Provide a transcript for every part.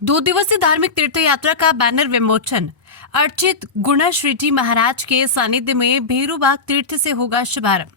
2 दिवसीय धार्मिक तीर्थ यात्रा का बैनर विमोचन। अर्चित गुणाश्री जी महाराज के सानिध्य में भेरूबाग तीर्थ से होगा शुभारंभ।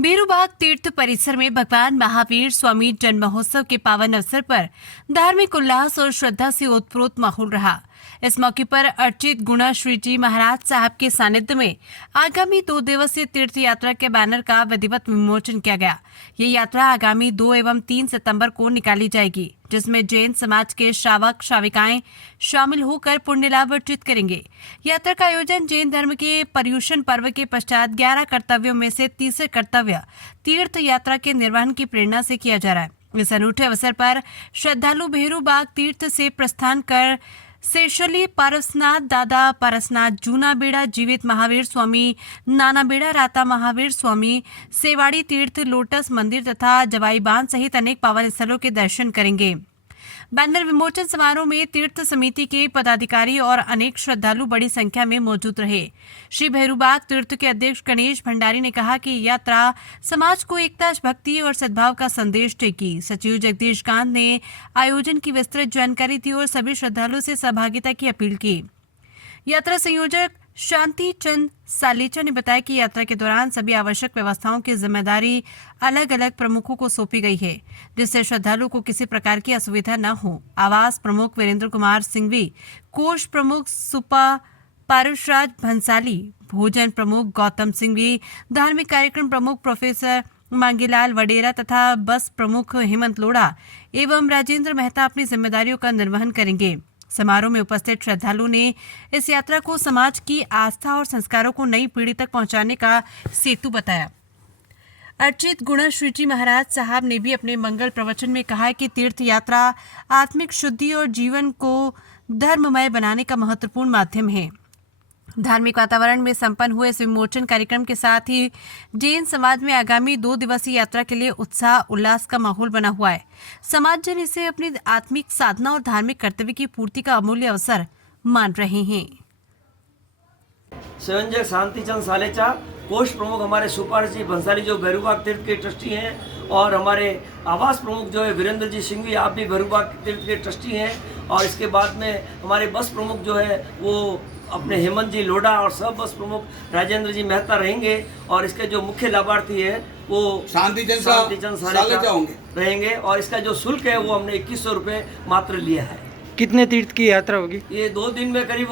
भेरूबाग तीर्थ परिसर में भगवान महावीर स्वामी जन्म महोत्सव के पावन अवसर पर धार्मिक उल्लास और श्रद्धा से ओतप्रोत माहौल रहा। इस मौके पर अर्चित गुणाश्री जी महाराज साहब के सानिध्य में आगामी 2 दिवसीय तीर्थ यात्रा के बैनर का विधिवत विमोचन किया गया। ये यात्रा आगामी 2 एवं 3 सितंबर को निकाली जाएगी, जिसमें जैन समाज के श्रावक श्राविकाएं शामिल होकर पुण्य लाभ अर्जित करेंगे। यात्रा का आयोजन जैन धर्म के पर्युषण पर्व के पश्चात 11 कर्तव्यों में से तीसरे कर्तव्य तीर्थ यात्रा के निर्वहन की प्रेरणा से किया जा रहा है। इस अनूठे अवसर पर श्रद्धालु भेरूबाग तीर्थ से प्रस्थान कर शेषली पारसनाथ दादा पारसनाथ जूना बेड़ा जीवित महावीर स्वामी नाना बेड़ा राता महावीर स्वामी सेवाड़ी तीर्थ लोटस मंदिर तथा जवाई बांध सहित अनेक पावन स्थलों के दर्शन करेंगे। बैनर विमोचन समारोह में तीर्थ समिति के पदाधिकारी और अनेक श्रद्धालु बड़ी संख्या में मौजूद रहे। श्री भेरूबाग तीर्थ के अध्यक्ष गणेश भंडारी ने कहा कि यात्रा समाज को एकता, भक्ति और सद्भाव का संदेश देगी। सचिव जगदीश कांत ने आयोजन की विस्तृत जानकारी दी और सभी श्रद्धालुओं से सहभागिता की अपील की। यात्रा संयोजक शांति चंद सालेचा ने बताया कि यात्रा के दौरान सभी आवश्यक व्यवस्थाओं की जिम्मेदारी अलग अलग प्रमुखों को सौंपी गई है, जिससे श्रद्धालुओं को किसी प्रकार की असुविधा न हो। आवास प्रमुख वीरेंद्र कुमार सिंघवी, कोष प्रमुख सुपा पारुषराज भंसाली, भोजन प्रमुख गौतम सिंघवी, धार्मिक कार्यक्रम प्रमुख प्रोफेसर मांगीलाल वडेरा तथा बस प्रमुख हेमंत लोढ़ा एवं राजेंद्र मेहता अपनी जिम्मेदारियों का निर्वहन करेंगे। समारोह में उपस्थित श्रद्धालुओं ने इस यात्रा को समाज की आस्था और संस्कारों को नई पीढ़ी तक पहुंचाने का सेतु बताया। अर्चित गुणाश्री जी महाराज साहब ने भी अपने मंगल प्रवचन में कहा कि तीर्थ यात्रा आत्मिक शुद्धि और जीवन को धर्ममय बनाने का महत्वपूर्ण माध्यम है। धार्मिक वातावरण में संपन्न हुए इस विमोचन कार्यक्रम के साथ ही जैन समाज में आगामी 2 दिवसीय यात्रा के लिए उत्साह उल्लास का माहौल बना हुआ है। समाज जन इसे अपनी आत्मिक साधना और धार्मिक कर्तव्य की पूर्ति का अमूल्य अवसर मान रहे हैं। संयोजक शांतिचंद सालेचा, कोष प्रमुख हमारे सुपार जी भंसाली जो भेरूबाग तीर्थ के ट्रस्टी हैं, और हमारे आवास प्रमुख जो है वीरेंद्र जी सिंघवी, आप भी भेरूबाग तीर्थ के ट्रस्टी हैं। और इसके बाद में हमारे बस प्रमुख जो है वो अपने हेमंत जी लोढ़ा और सब बस प्रमुख राजेंद्र जी मेहता रहेंगे। और इसके जो मुख्य लाभार्थी है वो शांतिचंद सालेचा रहेंगे। और इसका जो शुल्क है वो हमने 2100 रुपये मात्र लिया है। कितने तीर्थ की यात्रा होगी? ये 2 दिन में करीब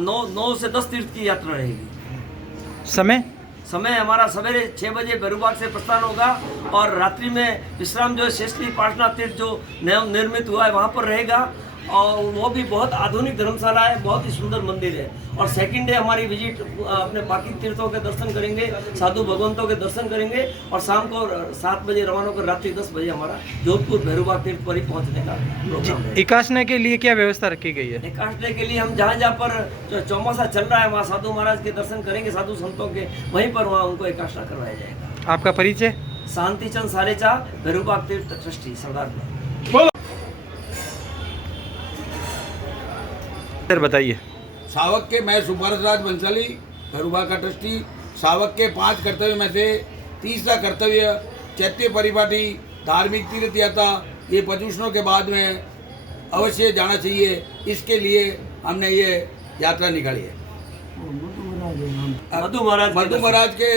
9 से 10 तीर्थ की यात्रा रहेगी। समय हमारा सवेरे 6 बजे भेरूबाग से प्रस्थान होगा और रात्रि में विश्राम जो है शेषली पार्श्वनाथ तीर्थ जो नव निर्मित हुआ है वहाँ पर रहेगा। और वो भी बहुत आधुनिक धर्मशाला है, बहुत ही सुंदर मंदिर है। और सेकंड डे हमारी विजिट अपने बाकी तीर्थों के दर्शन करेंगे, साधु भगवंतों के दर्शन करेंगे और शाम को 7 बजे रवाना होकर रात्रि 10 बजे हमारा जोधपुर भेरूबाग तीर्थ पर ही पहुँचने का प्रोग्राम है। एकादशी के लिए क्या व्यवस्था रखी गई है? एकादशी के लिए हम जहाँ पर जो चौमासा चल रहा है वहाँ साधु महाराज के दर्शन करेंगे, साधु संतों के, वहीं पर वहाँ उनको एकादशी करवाया जाएगा। आपका परिचय? शांतिचंद सालेचा, भेरूबाग तीर्थ ट्रस्टी सरदार। सर बताइए। सावक के मैं सुपारसराज भंसाली, भेरूबाग का ट्रस्टी। सावक के 5 कर्तव्य में से तीसरा कर्तव्य चैत्य परिपाटी धार्मिक तीर्थ यात्रा, ये पर्युषणों के बाद में अवश्य जाना चाहिए। इसके लिए हमने ये यात्रा निकाली है। मधु महाराज के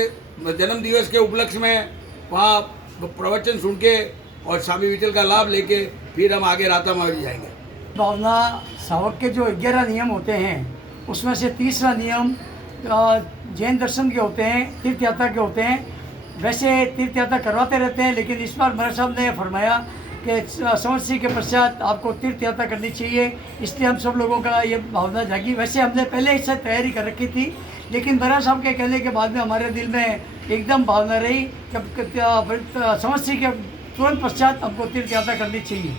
जन्म दिवस के उपलक्ष्य में वहाँ प्रवचन सुन के और स्वामी विचल का लाभ लेके फिर हम आगे राता मावली जाएंगे। भावना सावक के जो 11 नियम होते हैं उसमें से तीसरा नियम जैन दर्शन के होते हैं, तीर्थ यात्रा के होते हैं। वैसे तीर्थ यात्रा करवाते रहते हैं, लेकिन इस बार महाराज साहब ने फरमाया कि संवत्सरी के पश्चात आपको तीर्थ यात्रा करनी चाहिए, इसलिए हम सब लोगों का ये भावना जागी। वैसे हमने पहले इससे तैयारी कर रखी थी, लेकिन महाराज साहब के कहने के बाद में हमारे दिल में एकदम भावना रही कि संवत्सरी के तुरंत पश्चात हमको तीर्थ यात्रा करनी चाहिए।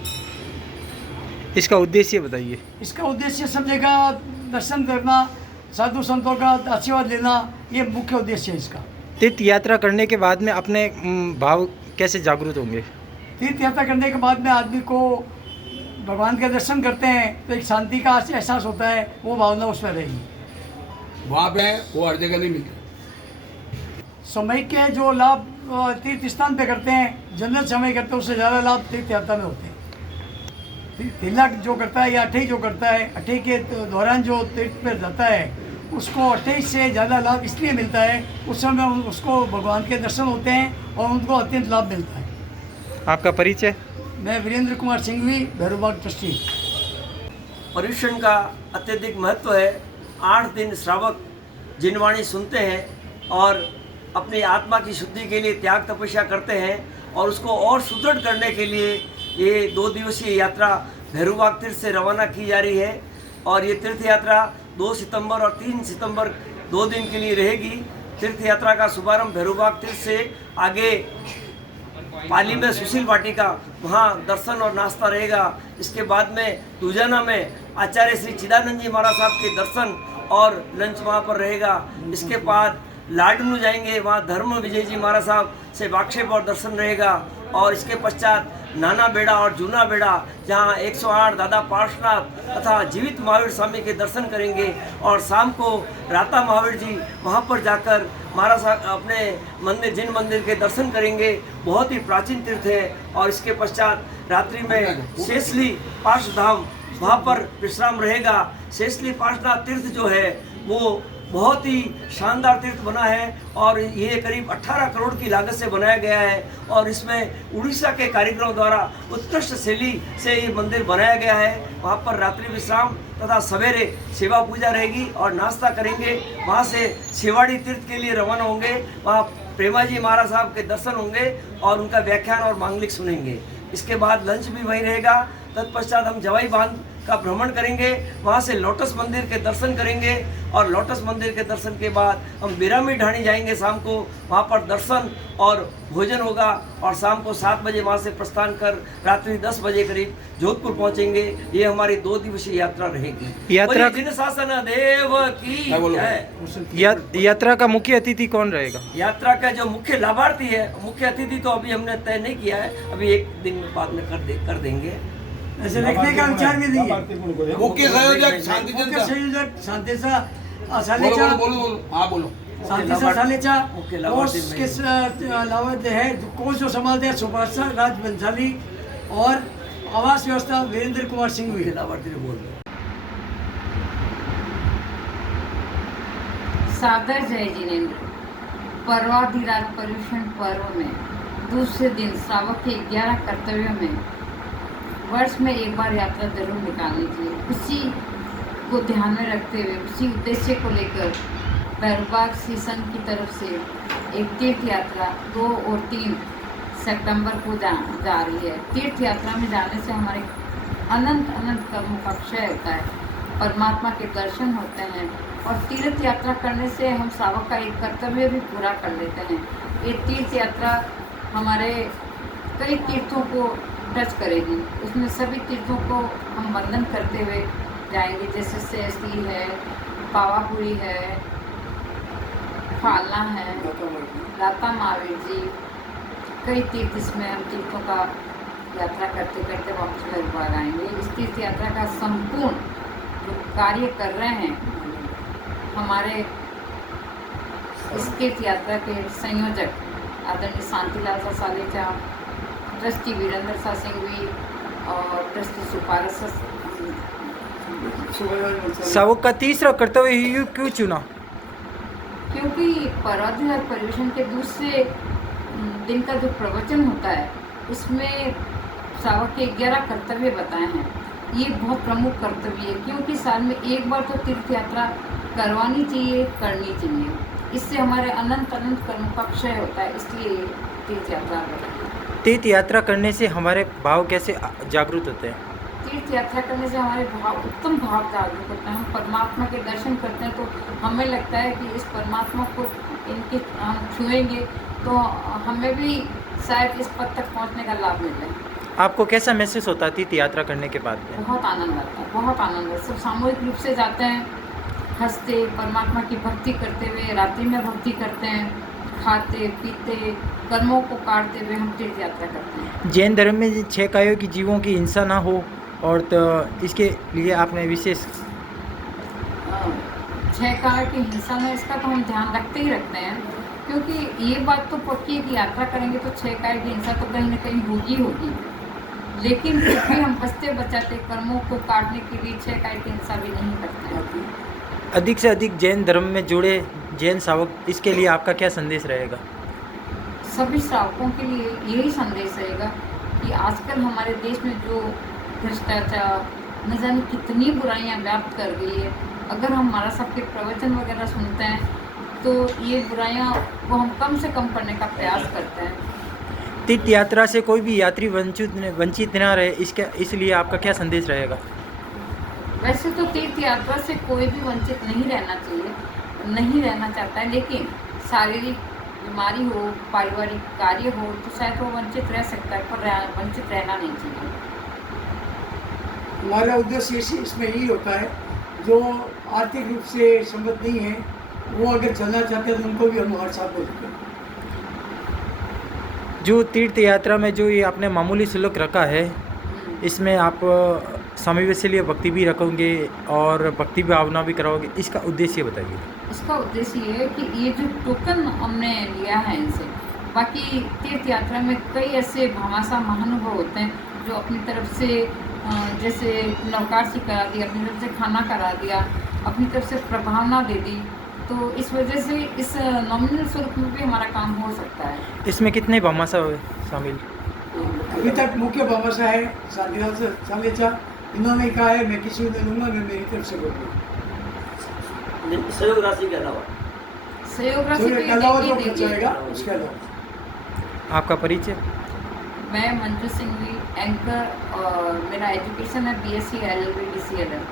इसका उद्देश्य बताइए। इसका उद्देश्य सब जगह दर्शन करना, साधु संतों का आशीर्वाद लेना, ये मुख्य उद्देश्य है इसका। तीर्थ यात्रा करने के बाद में अपने भाव कैसे जागरूक होंगे? तीर्थ यात्रा करने के बाद में आदमी को भगवान के दर्शन करते हैं तो एक शांति का एहसास होता है, वो भावना उसमें रहेगी। वहाँ पे वो हर जगह नहीं मिलता। समय के जो लाभ तीर्थ स्थान पे करते हैं, जनरल समय करते हैं, उससे ज़्यादा लाभ तीर्थ यात्रा में होते हैं। तिलक जो करता है या अट्ठाई जो करता है, अट्ठाई के दौरान जो तीर्थ पर जाता है उसको 28 से ज़्यादा लाभ इसलिए मिलता है, उस समय उसको भगवान के दर्शन होते हैं और उनको अत्यंत लाभ मिलता है। आपका परिचय? मैं वीरेंद्र कुमार सिंघवी, भैरूबाग ट्रस्टी। पर्यूषण का अत्यधिक महत्व है। 8 दिन श्रावक जिनवाणी सुनते हैं और अपनी आत्मा की शुद्धि के लिए त्याग तपस्या करते हैं और उसको और सुदृढ़ करने के लिए ये 2 दिवसीय यात्रा भैरूबाग तीर्थ से रवाना की जा रही है। और ये तीर्थ यात्रा 2 सितंबर और 3 सितंबर 2 दिन के लिए रहेगी। तीर्थ यात्रा का शुभारंभ भैरूबाग तीर्थ से आगे पाली में सुशील वाटिका, वहाँ दर्शन और नाश्ता रहेगा। इसके बाद में दुजाना में आचार्य श्री चिदानंद जी महाराज साहब के दर्शन और लंच वहाँ पर रहेगा। इसके बाद लाडनू जाएंगे, वहाँ धर्म विजय जी महाराज साहब से वाक्षेप और दर्शन रहेगा। और इसके पश्चात नाना बेड़ा और जूना बेड़ा, जहाँ 108 दादा पार्श्वनाथ तथा जीवित महावीर स्वामी के दर्शन करेंगे। और शाम को राता महावीर जी वहाँ पर जाकर महाराज अपने मंदिर जिन मंदिर के दर्शन करेंगे। बहुत ही प्राचीन तीर्थ है। और इसके पश्चात रात्रि में शेषली पार्श्वधाम, वहाँ पर विश्राम रहेगा। शेषली पार्श्वनाथ तीर्थ जो है वो बहुत ही शानदार तीर्थ बना है और ये करीब 18 करोड़ की लागत से बनाया गया है। और इसमें उड़ीसा के कारीगरों द्वारा उत्कृष्ट शैली से ये मंदिर बनाया गया है। वहाँ पर रात्रि विश्राम तथा सवेरे सेवा पूजा रहेगी और नाश्ता करेंगे। वहाँ से शिवाड़ी तीर्थ के लिए रवाना होंगे। वहाँ प्रेमा जी महाराज साहब के दर्शन होंगे और उनका व्याख्यान और मांगलिक सुनेंगे। इसके बाद लंच भी वहीं रहेगा। तत्पश्चात हम जवाई बांध का भ्रमण करेंगे, वहाँ से लोटस मंदिर के दर्शन करेंगे और लोटस मंदिर के दर्शन के बाद हम बिरामी ढाणी जाएंगे शाम को। वहाँ पर दर्शन और भोजन होगा और शाम को 7 बजे वहाँ से प्रस्थान कर रात्रि 10 बजे करीब जोधपुर पहुँचेंगे। ये हमारी 2 दिवसीय यात्रा रहेगी। यात्रा जिन शासन देव की जय। यात्रा का मुख्य अतिथि कौन रहेगा? यात्रा का जो मुख्य लाभार्थी है, मुख्य अतिथि तो अभी हमने तय नहीं किया है, अभी 1 दिन बाद में कर देंगे। ऐसे रखने का विचार भी नहीं है। मुख्य संयोजक शांतिचंद मुख्य संयोजक शांतिसा बोलो सालेचा, बोलो बोलो बोलो हाँ बोलो। शांतिसा सालेचा, मुख्य लाभार्थी कोष के लाभार्थी है, कोष जो संभालते हैं सुभाष राज बंसाली और आवास व्यवस्था वीरेंद्र कुमार सिंघवी। लाभार्थी बोल रहे सादर जय जिनेन्द्र। पर्वाधिराज पर्यूषण पर्व में दूसरे दिन श्रावक के 11 कर्तव्यों में वर्ष में एक बार यात्रा जरूर निकालनी चाहिए। उसी को ध्यान में रखते हुए, उसी उद्देश्य को लेकर भैरूबाग श्री संघ की तरफ से एक तीर्थ यात्रा 2 और 3 सितंबर को जा रही है। तीर्थ यात्रा में जाने से हमारे अनंत अनंत कर्मों का क्षय होता है, परमात्मा के दर्शन होते हैं और तीर्थ यात्रा करने से हम श्रावक का एक कर्तव्य भी पूरा कर लेते हैं। ये तीर्थ यात्रा हमारे कई तीर्थों को टच करेगी। उसमें सभी तीर्थों को हम वंदन करते हुए जाएंगे, जैसे शेषली है, पावापुरी है, फालना है, राता महावीर जी, कई तीर्थ इसमें हम तीर्थों का यात्रा करते करते वापस भैरूबाग आएंगे। इस तीर्थ यात्रा का संपूर्ण जो कार्य कर रहे हैं हमारे इस तीर्थ यात्रा के संयोजक आदरणीय शांतिलाल सालेचा, ट्रस्टी वीरेंद्र शाह सिंघवी और ट्रस्टी सुपारस। श्रावक का तीसरा कर्तव्य ही क्यों चुना? क्योंकि पर्वाधिराज पर्यूषण के दूसरे दिन का जो प्रवचन होता है उसमें श्रावक के 11 कर्तव्य बताए हैं। ये बहुत प्रमुख कर्तव्य है क्योंकि साल में एक बार तो तीर्थ यात्रा करवानी चाहिए, करनी चाहिए। इससे हमारे अनंत अनंत कर्मों का क्षय होता है, इसलिए तीर्थ यात्रा करते हैं। तीर्थ यात्रा करने से हमारे भाव कैसे जागृत होते हैं? तीर्थ यात्रा करने से हमारे भाव, उत्तम भाव जागरूक होते हैं। हम परमात्मा के दर्शन करते हैं तो हमें लगता है कि इस परमात्मा को इनके हम छुएंगे तो हमें भी शायद इस पद तक पहुंचने का लाभ मिले। आपको कैसा महसूस होता है तीर्थ यात्रा करने के बाद में? बहुत आनंद आता है, बहुत आनंद है। सब सामूहिक रूप से जाते हैं, हंसते, परमात्मा की भक्ति करते हुए, रात्रि में भक्ति करते हैं, खाते पीते, कर्मों को काटते हुए हम तीर्थ यात्रा करते हैं। जैन धर्म में 6 कायों की जीवों की हिंसा ना हो और तो इसके लिए आपने विशेष 6 काय की हिंसा में इसका तो हम ध्यान रखते ही रखते हैं क्योंकि ये बात तो पक्की है कि यात्रा करेंगे तो 6 काय की हिंसा तो कहीं ना कहीं होगी। लेकिन फिर भी हम बचते बचाते कर्मों को काटने के लिए 6 का एक हिंसा भी नहीं करते हैं। अधिक से अधिक जैन धर्म में जुड़े जैन श्रावक, इसके लिए आपका क्या संदेश रहेगा? सभी श्रावकों के लिए यही संदेश रहेगा कि आजकल हमारे देश में जो भ्रष्टाचार न जाने कितनी बुराइयां व्याप्त कर गई है, अगर हम हमारा सबके प्रवचन वगैरह सुनते हैं तो ये बुराइयां को हम कम से कम करने का प्रयास करते हैं। तीर्थ यात्रा से कोई भी यात्री वंचित न रहे, इसलिए आपका क्या संदेश रहेगा? वैसे तो तीर्थ यात्रा से कोई भी वंचित नहीं रहना चाहिए, नहीं रहना चाहता है, लेकिन शारीरिक बीमारी हो, पारिवारिक कार्य हो तो शायद वो वंचित रह सकता है, पर वंचित रहना नहीं चाहिए। हमारा उद्देश्य इसमें यही होता है, जो आर्थिक रूप से संगत नहीं है वो अगर चलना चाहते हैं तो उनको भी हम हमारे साथ बोलते हैं। जो तीर्थ यात्रा में जो ये आपने मामूली शुल्क रखा है, इसमें आप स्वामी विवेकानंद भक्ति भी रखोगे और भक्ति भावना भी कराओगे, इसका उद्देश्य बताइए। इसका उद्देश्य ये है कि ये जो टोकन हमने लिया है इनसे, बाकी तीर्थ यात्रा में कई ऐसे भामाशाह महानुभव होते हैं जो अपनी तरफ से जैसे नौकाशी करा दी, अपनी तरफ से खाना करा दिया, अपनी तरफ से प्रभावना दे दी, तो इस वजह से इस नॉमिनल शुल्क में भी हमारा काम हो सकता है। इसमें कितने भामाशाह शामिल? अभी तक मुख्य भामाशाह है शांतिलाल सांगेचा, इन्होंने कहा है मैं किसी को नहीं लूँगा, मैं मेरी तरफ से बोलूँगा। सहयोग राशि के अलावा सहयोग राशि के अलावा जो देखिए, खर्च आएगा उसके अलावा। आपका परिचय? मैं मंजू सिंघवी, एंकर, और मेरा एजुकेशन है BSc LLB DCLM।